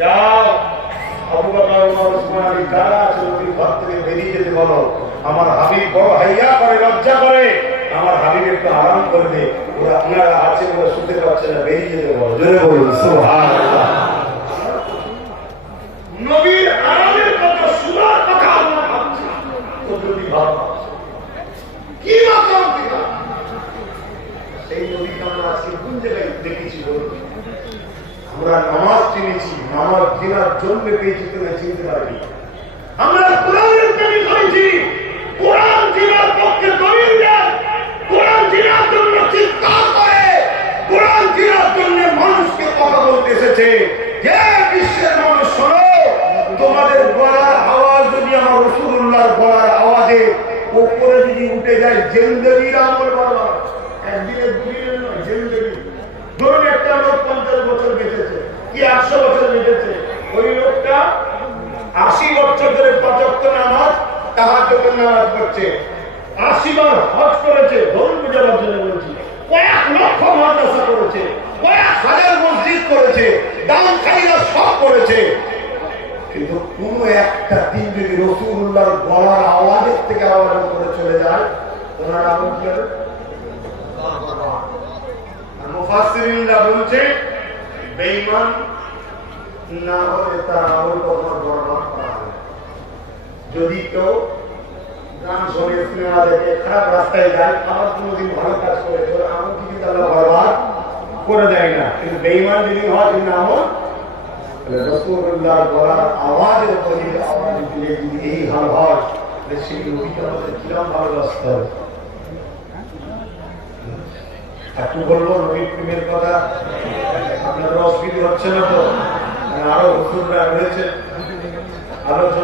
যাও। আবু বকর থেকে বেরিয়ে যেতে বলো। আমার হাবিব বড় হাইয়া করে, লজ্জা করে। আমার হাবিব একটু আরাম করে দে। ওরা আপনারা আছে ওরা শুনতে পাচ্ছে না, বেরিয়ে যেতে বলো। জোরে বলুন নবীর আরামের কথা শোনার কথা আমরা ভাবছি না। তো যদি ভাবো কি মাত্রা দিবা সেই নবীকে আমরা আজকে কোন জায়গায় দেখেছি বলুন আমরা নামাজ চিনেছি নামাজ চেনার জন্য পেয়েছি তুমি চিনতে পারবি আমরা কোরআনের কোরআন পক্ষে দলিল দেন কোরআন জন্য করে। কোরআন জন্য মানুষকে কথা বলতে এসেছে। বিশ্বের মানুষ, শোনো, তোমাদের গলার আওয়াজ যদি আমার রসুল্লাহর গলার আওয়াজে উপরে যদি উঠে যায় জেলদেবীর আমল বাবা। নামাজ তাহার নামাজ পড়ছে আশি বার হজ করেছে ধরুন বুঝাবার জন্য বলছি। কয়েক লক্ষ মাদ্রাসা করেছে, কয়েক হাজার মসজিদ করেছে দাম খাইরা সব করেছে। কিন্তু কোন একটা দিন যদি রসুল্লাহর গলার আওয়াজের থেকে আওয়াজ করে চলে যায়, ওনার আমল কি হবে? মুফাসসিরিনরা বলছে, বেঈমান না হলে তার আমল কখনো বরবাদ যদি কেউ গান শোনে, সিনেমা দেখে, খারাপ রাস্তায় যায়, আবার কোনোদিন ভালো কাজ করে ওর আমল কি কিন্তু আল্লাহ বরবাদ করে দেয় না। কিন্তু বেঈমান যদি হয় যদি আপনাদের অসুবিধা হচ্ছে না তো? আরও রয়েছে।